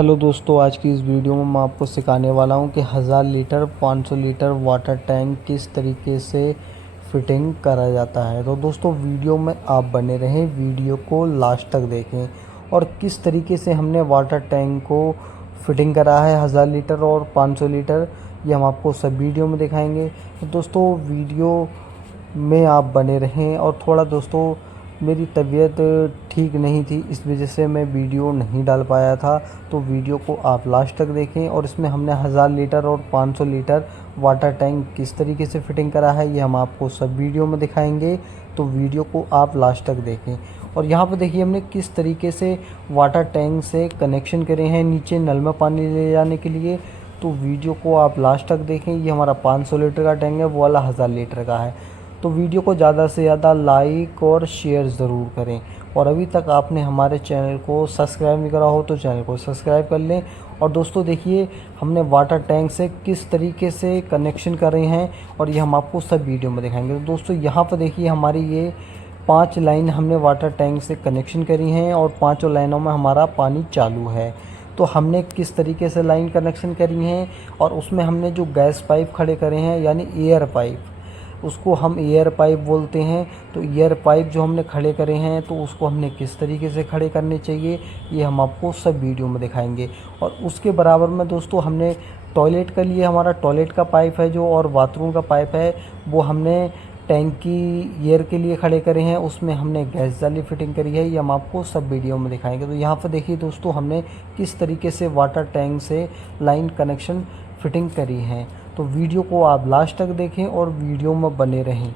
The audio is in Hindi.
हेलो दोस्तों, आज की इस वीडियो में मैं आपको सिखाने वाला हूं कि 1000 लीटर 500 लीटर वाटर टैंक किस तरीके से फिटिंग करा जाता है। तो दोस्तों वीडियो में आप बने रहें, वीडियो को लास्ट तक देखें और किस तरीके से हमने वाटर टैंक को फिटिंग करा है 1000 लीटर और 500 लीटर, ये हम आपको सब वीडियो में दिखाएंगे। तो दोस्तों वीडियो में आप बने रहें। और थोड़ा दोस्तों मेरी तबीयत ठीक नहीं थी, इस वजह से मैं वीडियो नहीं डाल पाया था, तो वीडियो को आप लास्ट तक देखें। और इसमें हमने 1000 लीटर और 500 लीटर वाटर टैंक किस तरीके से फिटिंग करा है, ये हम आपको सब वीडियो में दिखाएंगे, तो वीडियो को आप लास्ट तक देखें। और यहाँ पर देखिए हमने किस तरीके से वाटर टैंक से कनेक्शन करे हैं नीचे नल में पानी ले जाने के लिए, तो वीडियो को आप लास्ट तक देखें। ये हमारा 500 लीटर का टैंक है, वो वाला 1000 लीटर का है। तो वीडियो को ज़्यादा से ज़्यादा लाइक और शेयर ज़रूर करें। और अभी तक आपने हमारे चैनल को सब्सक्राइब नहीं करा हो तो चैनल को सब्सक्राइब कर लें। और दोस्तों देखिए हमने वाटर टैंक से किस तरीके से कनेक्शन कर रहे हैं, और ये हम आपको सब वीडियो में दिखाएंगे। तो दोस्तों यहाँ पर देखिए हमारी ये 5 लाइन हमने वाटर टैंक से कनेक्शन करी हैं और 5 लाइनों में हमारा पानी चालू है। तो हमने किस तरीके से लाइन कनेक्शन करी हैं, और उसमें हमने जो गैस पाइप खड़े करे हैं यानी एयर पाइप, उसको हम एयर पाइप बोलते हैं। तो एयर पाइप जो हमने खड़े करे हैं, तो उसको हमने किस तरीके से खड़े करने चाहिए, ये हम आपको सब वीडियो में दिखाएंगे। और उसके बराबर में दोस्तों हमने टॉयलेट के लिए हमारा टॉयलेट का पाइप है जो, और बाथरूम का पाइप है वो हमने टैंकी एयर के लिए खड़े करे हैं, उसमें हमने गैस जाली फिटिंग करी है, ये हम आपको सब वीडियो में दिखाएंगे। तो यहाँ पर देखिए दोस्तों हमने किस तरीके से वाटर टैंक से लाइन कनेक्शन फिटिंग करी है। तो वीडियो को आप लास्ट तक देखें और वीडियो में बने रहें।